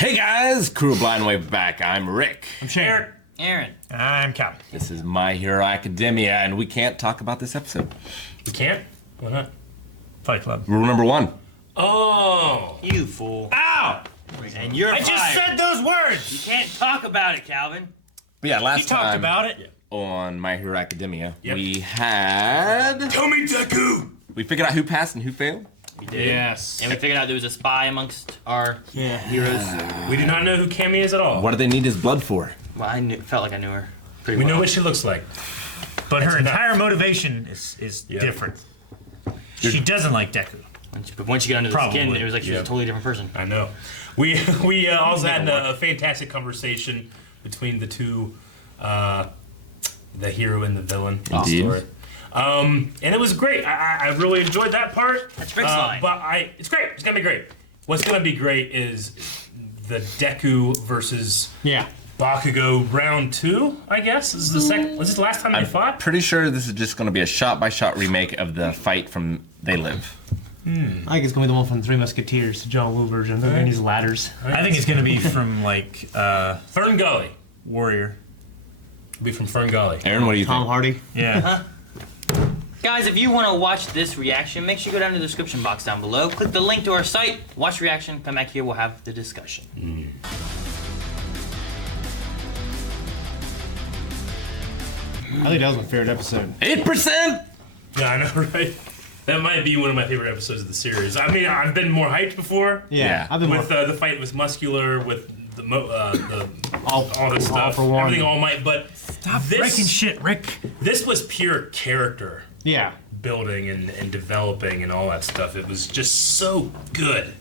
Hey guys, Crew Blind Wave back. I'm Rick. I'm Shane. Aaron. I'm Kacchan. This is My Hero Academia, and we can't talk about this episode. We can't? Why not? Fight Club. Rule number 1. Oh! You fool. Ow! And you're I fired. just said those words! You can't talk about it, Calvin. But yeah, last You talked time about it? on My Hero Academia, Yep. we had... Tell me, Deku! We figured out who passed and who failed. We did. Yes. And we figured out there was a spy amongst our heroes. We do not know who Cammy is at all. What do they need his blood for? Well, felt like I knew her pretty We well. know what she looks like. But her entire motivation is different. She doesn't like Deku. But once you got under the skin, Probably. it was like she was a totally different person. I know. We also had a fantastic conversation between the two, the hero and the villain in the Indeed. story. And it was great. I really enjoyed that part. That's Rick's line. But it's great. It's gonna be great. What's gonna be great is the Deku versus Bakugo round 2. I guess this is the second. Was this the last time they fought? Pretty sure this is just going to be a shot-by-shot remake of the fight from They Live. I think it's gonna be the one from Three Musketeers, the John Woo version. They're gonna use ladders. I think it's gonna be from like Fern Gully. Warrior. It'll be from Fern Gully. Aaron, what do you Tom think? Hardy. Yeah. Guys, if you want to watch this reaction, make sure you go down to the description box down below. Click the link to our site, watch the reaction, come back here, we'll have the discussion. I think that was my favorite episode. 8%! Yeah, I know, right? That might be one of my favorite episodes of the series. I mean, I've been more hyped before. Yeah. I've been With the fight was muscular, with the all this stuff, for one. everything All Might. But Stop breaking shit, Rick. this was pure character yeah. building and developing and all that stuff. It was just so good.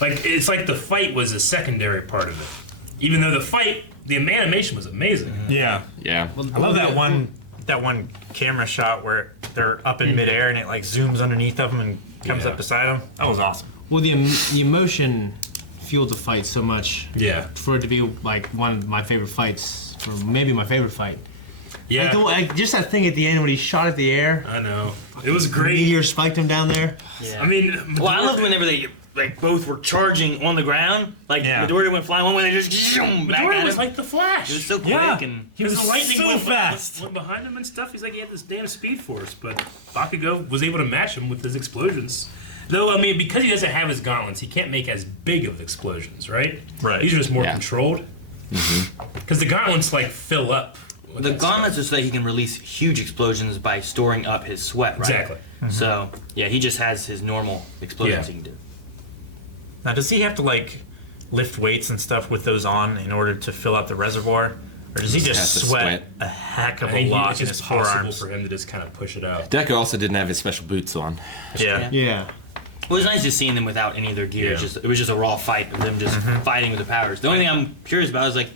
Like it's like the fight was a secondary part of it, even though the animation was amazing. Yeah. Yeah. I love that one camera shot where they're up in midair and it like zooms underneath of them and comes Yeah. up beside them. That was awesome. Well, the emotion fueled the fight so much Yeah, for it to be like one of my favorite fights, or maybe my favorite fight. yeah. Like just that thing at the end when he shot at the air. I know. It was great. Meteor spiked him down there. Yeah. I mean, Well, I loved whenever they both were charging on the ground. Like Midoriya went flying one way, they just back Midoriya at was him. like the Flash. It was so quick Yeah. and He was Because the lightning so went fast. went behind him and stuff. He's like he had this damn speed force, but Bakugo was able to match him with his explosions. Though, I mean, because he doesn't have his gauntlets, he can't make as big of explosions, right? Right. These are just more Yeah. controlled. Because the gauntlets like fill up. with the that gauntlets are so that he can release huge explosions by storing up his sweat, right? Exactly. So, yeah, he just has his normal explosions Yeah. he can do. Now, does he have to like lift weights and stuff with those on in order to fill up the reservoir, or does he Has just to sweat sweat. a heck of I a think lot it's in just his possible forearms? for him to just kind of push it out. Deku also didn't have his special boots on. Yeah. Yeah. It was nice just seeing them without any of their gear. Yeah. It was just a raw fight of them just fighting with the powers. The only thing I'm curious about is like,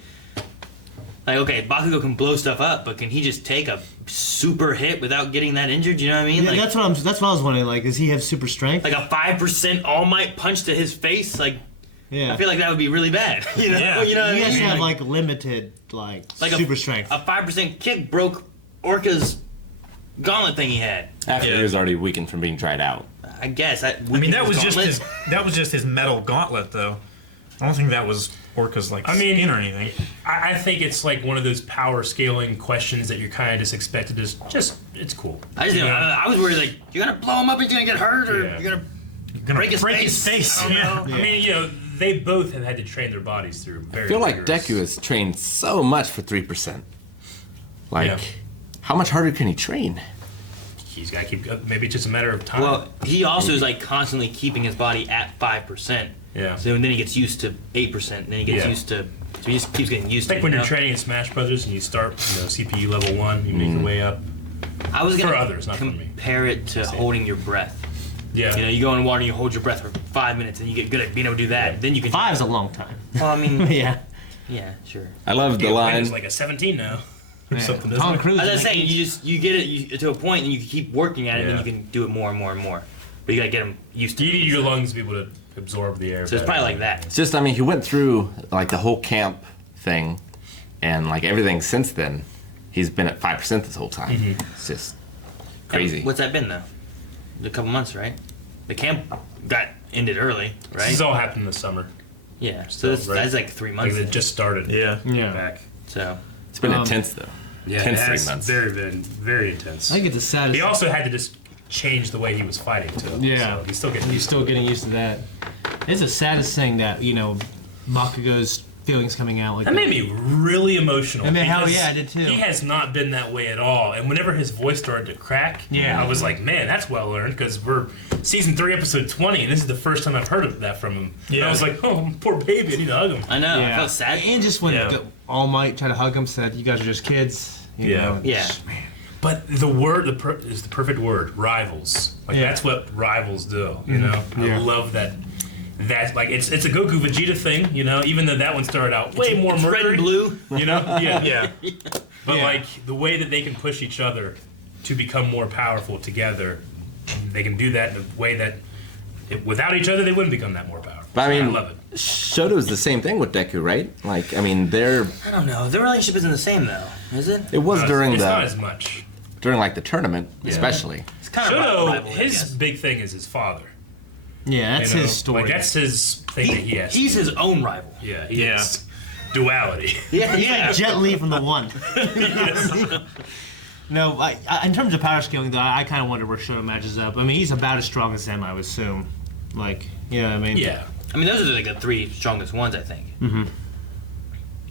okay, Bakugo can blow stuff up, but can he just take a super hit without getting that injured? You know what I mean? Yeah, Like, that's what I was wondering. Like, does he have super strength? like a 5% All Might punch to his face. Like, yeah. I feel like that would be really bad. You know? Yeah. You know what I he has mean? to have like limited like Like super strength. A 5% kick broke Orca's gauntlet thing he had. After Yeah. he was already weakened from being tried out. I guess. I I mean, that was just his metal gauntlet, though. I don't think that was Orca's like skin or anything. I think it's like one of those power scaling questions that you're kind of just expected to just it's cool. I just didn't, I was worried like, you're gonna blow him up, he's gonna get hurt, or Yeah. you're gonna Gonna break his face. I don't Yeah. know. I mean, you know, they both have had to train their bodies through very I feel like rigorous- Deku has trained so much for 3%. Like, Yeah. how much harder can he train? He's got to keep. Maybe it's just a matter of time. Well, he also is like constantly keeping his body at 5%. Yeah. So then he gets used to 8%, and then he gets Yeah. used to. So he just keeps getting used It's to. like when it, you're you know? training in Smash Brothers and you start, CPU level 1, you make your way up. I was gonna for others, not for me. compare it to holding your breath. Yeah. You know, you go in the water, and you hold your breath for 5 minutes, and you get good at being able to do that. Then you can. 5's a long time. Well, I mean, yeah. yeah, sure. I love the It's line. like a 17 now. Or Yeah. something. Tom isn't it? Cruise. As I was is like saying, you get it to a point, and you keep working at it, and then Yeah. you can do it more and more and more. But you gotta get them used to You it. need your lungs to be able to absorb the air. So it's better. probably like that. It's just, I mean, he went through like the whole camp thing, and like everything since then, he's been at 5% this whole time. It's just crazy. What's that been though? A couple months, right? The camp got ended early, right? This has all happened this summer. Yeah. So that's like 3 months. Like it just started. Yeah. Back. So It's been intense though. Yeah, Intense it 3 has months. very intense. I think it's the saddest. He also had to just change the way he was fighting too. Yeah. So he's still getting. He's still getting used to that. It's the saddest thing that Bakugo's feelings coming out like That made me really emotional. I mean, hell because yeah, I did too. He has not been that way at all. And whenever his voice started to crack, Yeah. I was like, man, that's well earned because we're season 3, episode 20, and this is the first time I've heard of that from him. Yeah. And I was like, oh, poor baby, I need to hug him. I know. I Yeah. felt sad. And just when Yeah. All Might tried to hug him, said, "You guys are just kids." You Yeah. know, Yeah. man. But the word is the perfect word, rivals. Like Yeah. that's what rivals do. You know, Yeah. I love that. That's like it's a Goku Vegeta thing. You know, even though that one started out way more It's red murdery. and blue. You know, yeah. Yeah. But Yeah. like the way that they can push each other to become more powerful together, they can do that in a way that without each other they wouldn't become that more powerful. But I mean, love it. Shoto's the same thing with Deku, right? Like, I mean, they're I don't know. Their relationship isn't the same though, is it? it was during it's not the as much. during like the tournament, especially. It's kind of Shoto, rival, I his guess. big thing is his father. Yeah, that's you know? his story. Like that's his thing that he has. He's his own rival. Yeah, he is. Duality. Yeah, He's like Jet Li from the one. Yes. No, in terms of power scaling, though, I kind of wonder where Shoto matches up. I mean, he's about as strong as them, I would assume. Like, you know what I mean? Yeah. I mean, those are like the 3 strongest ones, I think. Mm-hmm. And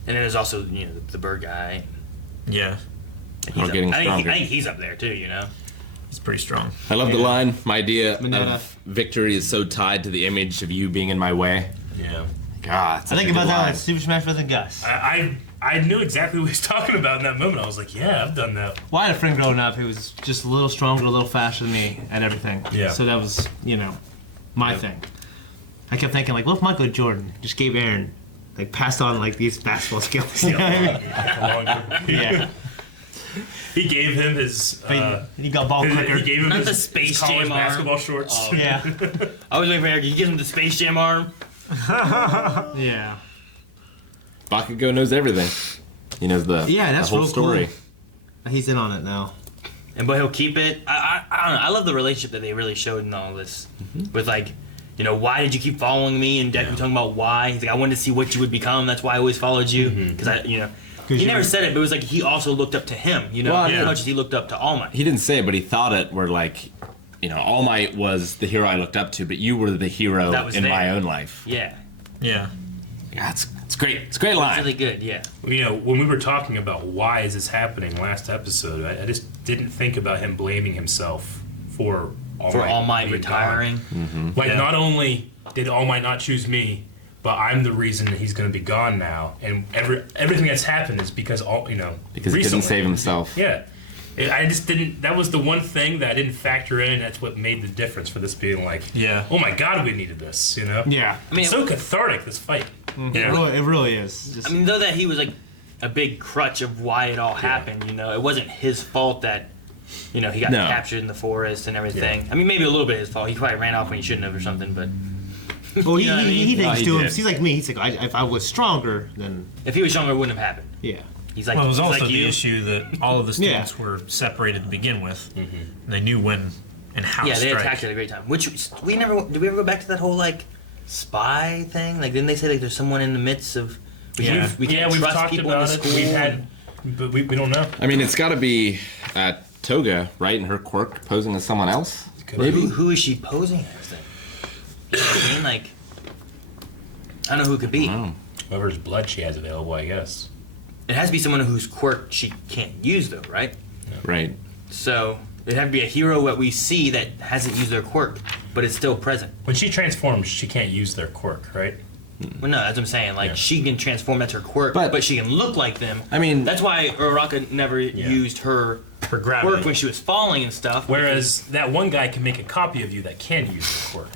then there's also the bird guy. Yeah. We're getting stronger. I think he's up there too. You know. He's pretty strong. I love the line. My idea Marietta. of victory is so tied to the image of you being in my way. Yeah. God, I think about that with Super Smash Bros. And Gus. I knew exactly what he was talking about in that moment. I was like, yeah, I've done that. Well, I had a friend growing up who was just a little stronger, a little faster than me at everything. Yeah. So that was, my thing. I kept thinking, like, what if Michael Jordan just gave Aaron, like, passed on, like, these basketball skills? You know what I mean? Yeah. He gave him his. He got ball quicker. He gave him Not his the Space college Jam arm. basketball shorts. Oh. Yeah. I was waiting for Eric. You give him the Space Jam arm. Yeah. Bakugo knows everything. He knows the That's the whole real story. Cool. He's in on it now. But he'll keep it. I don't know. I love the relationship that they really showed in all this. With like, why did you keep following me? And Deku talking about why. He's like, I wanted to see what you would become. That's why I always followed you. Because he never said it, but it was like he also looked up to him. Well, as yeah. much as he looked up to All Might. He didn't say it, but he thought it. Where like, All Might was the hero I looked up to, but you were the hero That was in there. my own life. Yeah, Yeah. Yeah, it's great. It's a great it's line. really good. Yeah, When we were talking about why is this happening last episode, I just didn't think about him blaming himself for All Might being retiring. gone. Like, not only did All Might not choose me, but I'm the reason that he's going to be gone now, and everything that's happened is because because he recently. couldn't save himself. Yeah. I just didn't. That was the one thing that I didn't factor in. That's what made the difference for this being like, Yeah. oh my God, we needed this. Yeah. I mean, It's so cathartic, this fight. It really is. Just, I mean, though that he was like a big crutch of why it all happened. It wasn't his fault that he got No. captured in the forest and everything. I mean, maybe a little bit his fault. He probably ran off when he shouldn't have or something. But well, You know what I mean? he thinks he to him. did. He's like me. He's like, if I was stronger, then if he was stronger, it wouldn't have happened. yeah. He's like, Well, it was he's also like the you. issue that all of the students were separated to begin with. And they knew when and how Yeah, to they strike. attacked at a great time. Which did we ever go back to that whole like spy thing? Like, didn't they say like there's someone in the midst of? We Yeah. can't We've trust talked people in about the it. school. We've had, but we don't know. I mean, it's got to be Toga, right? And her quirk posing as someone else. Maybe. Who is she posing as then? You know what I mean, like, I don't know who it could be. Whoever's blood she has available, I guess. It has to be someone whose quirk she can't use though, right? Right. So it'd have to be a hero that we see that hasn't used their quirk, but it's still present. When she transforms, she can't use their quirk, right? Well, no, that's what I'm saying. Like, Yeah. she can transform, that's her quirk, But- but she can look like them. I mean- that's why Uraraka never used her For gravity. quirk when she was falling and stuff. Whereas that one guy can make a copy of you that can use the quirk.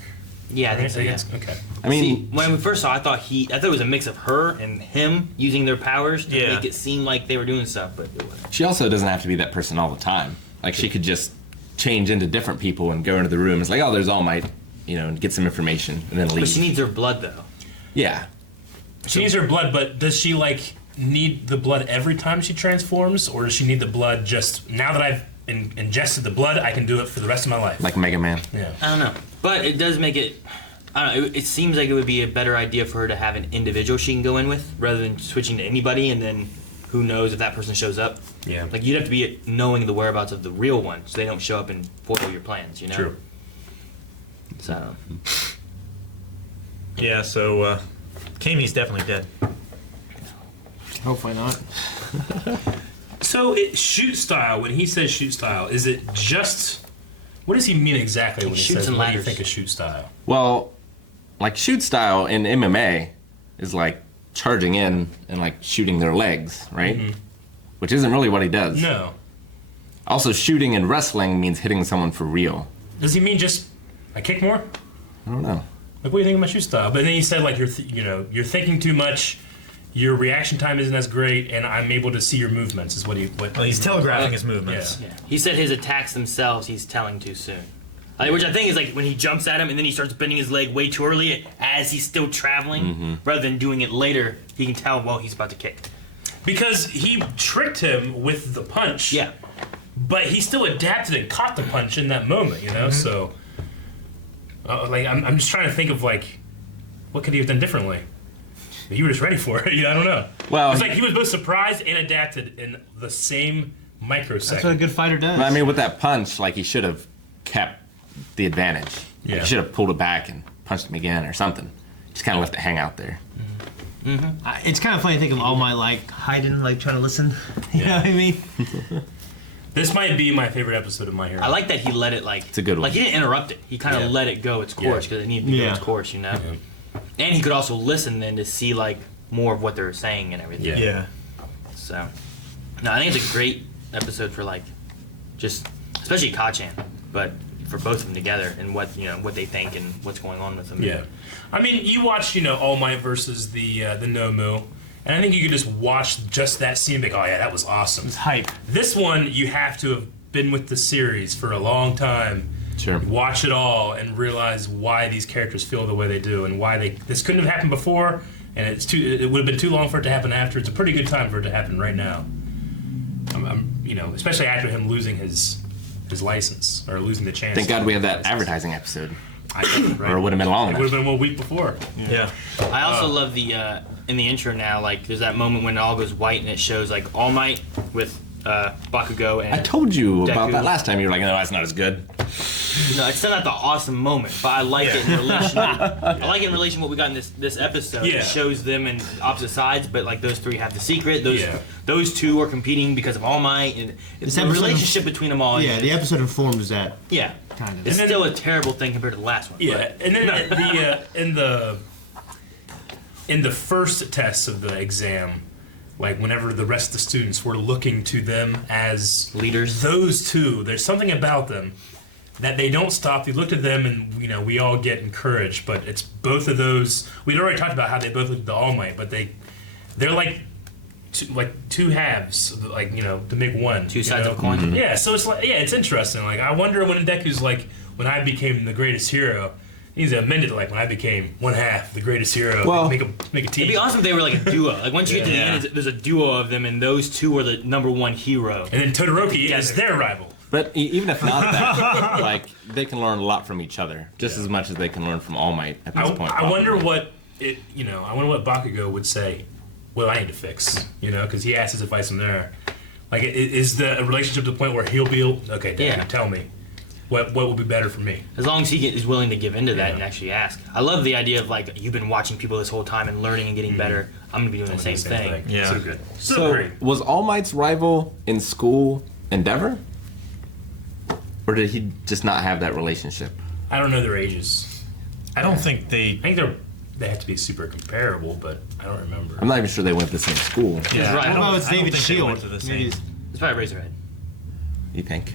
Yeah, I think Right? so, yeah. Okay. I mean, See, when we first saw it, I thought it was a mix of her and him using their powers to Yeah. make it seem like they were doing stuff, but it wasn't. she also doesn't have to be that person all the time. Like, she could just change into different people and go into the room. It's like, oh, there's All Might, and get some information and then leave. But she needs her blood, though. Yeah. She needs her blood, but does she need the blood every time she transforms, or does she need the blood just now that I've ingested the blood, I can do it for the rest of my life? Like Mega Man. Yeah. I don't know. But it does make it I don't know. It seems like it would be a better idea for her to have an individual she can go in with rather than switching to anybody and then who knows if that person shows up. Yeah. Like you'd have to be knowing the whereabouts of the real one so they don't show up and foil your plans. You know. True. So. Yeah. So Kamie's definitely dead. Hopefully not. So shoot style. When he says shoot style, is it just? What does he mean exactly when he Shoots says? and What do you ladders. think of shoot style? Well, like shoot style in MMA is like charging in and like shooting their legs, right? Which isn't really what he does. No. Also, shooting in wrestling means hitting someone for real. Does he mean just I kick more? I don't know. Like, what do you think of my shoot style? But then he said, like, you're thinking too much, your reaction time isn't as great, and I'm able to see your movements, is what he... Well, he's telegraphing his movements. Yeah. Yeah. He said his attacks themselves he's telling too soon. Which I think is like when he jumps at him and then he starts bending his leg way too early as he's still traveling, rather than doing it later, he can tell, well, he's about to kick. Because he tricked him with the punch. Yeah. But he still adapted and caught the punch in that moment, you know? So, like, I'm just trying to think of, like, what could he have done differently? You were just ready for it. I don't know. Well, it's like he was both surprised and adapted in the same microsecond. That's what a good fighter does. I mean, with that punch, like he should have kept the advantage. Yeah. He should have pulled it back and punched him again or something. Just kind of left it hang out there. It's kind of funny to think of All Might like hiding, like trying to listen. You know what I mean? This might be my favorite episode of My Hero. I like that he let it like. It's a good one. Like he didn't interrupt it. He kind of Yeah. let it go its course because it needed to go its course, you know. Yeah. And he could also listen then to see like more of what they were saying and everything. Yeah. Yeah. So, no, I think it's a great episode for like, just especially Kacchan, but for both of them together and what what they think and what's going on with them. Yeah. I mean, you watch, All Might versus the Nomu, and I think you could just watch just that scene and be like, oh yeah, that was awesome. It's hype. This one, you have to have been with the series for a long time. Sure. Watch it all and realize why these characters feel the way they do and why this couldn't have happened before, and it would have been too long for it to happen after. It's a pretty good time for it to happen right now. Especially after him losing his license or losing the chance. Thank God we have that advertising episode. I know, right? Or it would have been long It enough. would have been a week before. Yeah. I also love the in the intro now, like there's that moment when it all goes white and it shows like All Might with Bakugo and I told you about Deku. that last time. You were like, no, that's not as good. No, it's still not the awesome moment, but I like it in relation. I like it in relation to what we got in this episode. Yeah. It shows them in opposite sides, but like those three have the secret. Those two are competing because of All Might, and it's the episode- relationship between them all. Yeah, the episode informs that. Yeah, Kind of. It's And then- still a terrible thing compared to the last one. Yeah, and then in the first tests of the exam, like whenever the rest of the students were looking to them as Leaders. those two, there's something about them that they don't stop. They looked at them, and we all get encouraged. But it's both of those. We'd already talked about how they both looked at the All Might, but they're like two halves, like to make one. Two sides of a coin. Yeah, so it's like it's interesting. Like I wonder when Deku's like when I became the greatest hero. He's amended it like when I became one half the greatest hero. Well, make a team. It'd be awesome if they were like a duo. Like once you get to the end, there's a duo of them, and those two are the number one hero. And then Todoroki is Together. their rival. But even if not that, like they can learn a lot from each other, just as much as they can learn from All Might at this point. I wonder probably. what I wonder what Bakugo would say. What I need to fix, because he asked his advice from there. Like, is the relationship to the point where he'll be okay? Dad, tell me, what will be better for me? As long as he is willing to give into that and actually ask. I love the idea of like you've been watching people this whole time and learning and getting better. I'm gonna be doing the same thing. Yeah. So good. So So great. was All Might's rival in school Endeavor, or did he just not have that relationship? I don't know their ages. I don't think I think they have to be super comparable, but I don't remember. I'm not even sure they went to the same school. Yeah. right. I What don't- about it's I don't David think they Shield? went to the Maybe same. It's probably Razorhead. You think?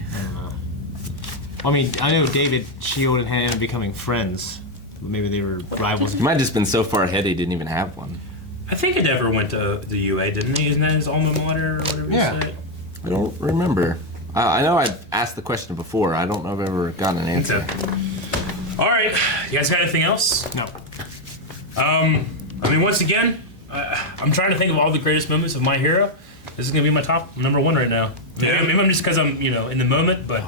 I mean, I know David Shield and Hannah ended up becoming friends. Maybe they were rivals. He might have just been so far ahead he didn't even have one. I think Endeavor went to the UA, didn't he? Isn't that his alma mater or whatever Yeah. you said? I don't remember. I know I've asked the question before. I don't know if I've ever gotten an answer. Okay. All right. You guys got anything else? No. I mean, once again, I'm trying to think of all the greatest moments of My Hero. This is gonna be my top number one right now. Maybe I'm just because I'm in the moment, but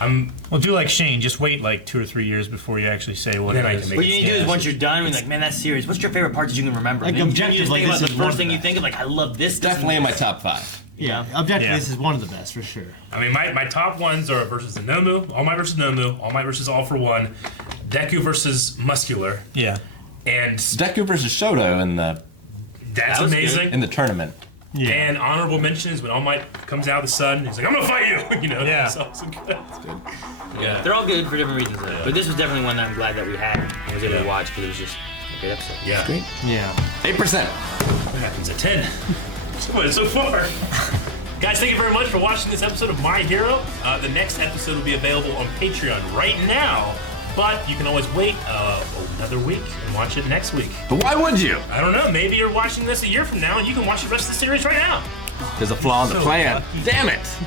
I'm. Well, do like Shane. Just wait like 2 or 3 years before you actually say what Then it I is. can make What you need to do is once you're done, be like, man, that's serious. What's your favorite part that you can remember? Like, And then you objectively, just think about this the is one first of thing the you think of, like, I love this. Definitely in my top 5. Yeah, objectively, Yeah. this is one of the best for sure. I mean, my top ones are versus the Nomu, All Might versus Nomu, All Might versus All for One, Deku versus Muscular, Yeah. and Deku versus Shoto that's That was amazing. in the tournament. Yeah. And honorable mentions when All Might comes out of the sun, he's like, "I'm gonna fight you," Yeah. That's also good. Yeah, they're all good for different reasons. But this was definitely one that I'm glad that we had and was able to watch because it was just a great episode. Yeah, Great. Yeah. 8%. what happens at 10? So far. Guys, thank you very much for watching this episode of My Hero. The next episode will be available on Patreon right now, but you can always wait another week and watch it next week. But why would you? I don't know, maybe you're watching this a year from now and you can watch the rest of the series right now. There's a flaw in the plan. Damn it.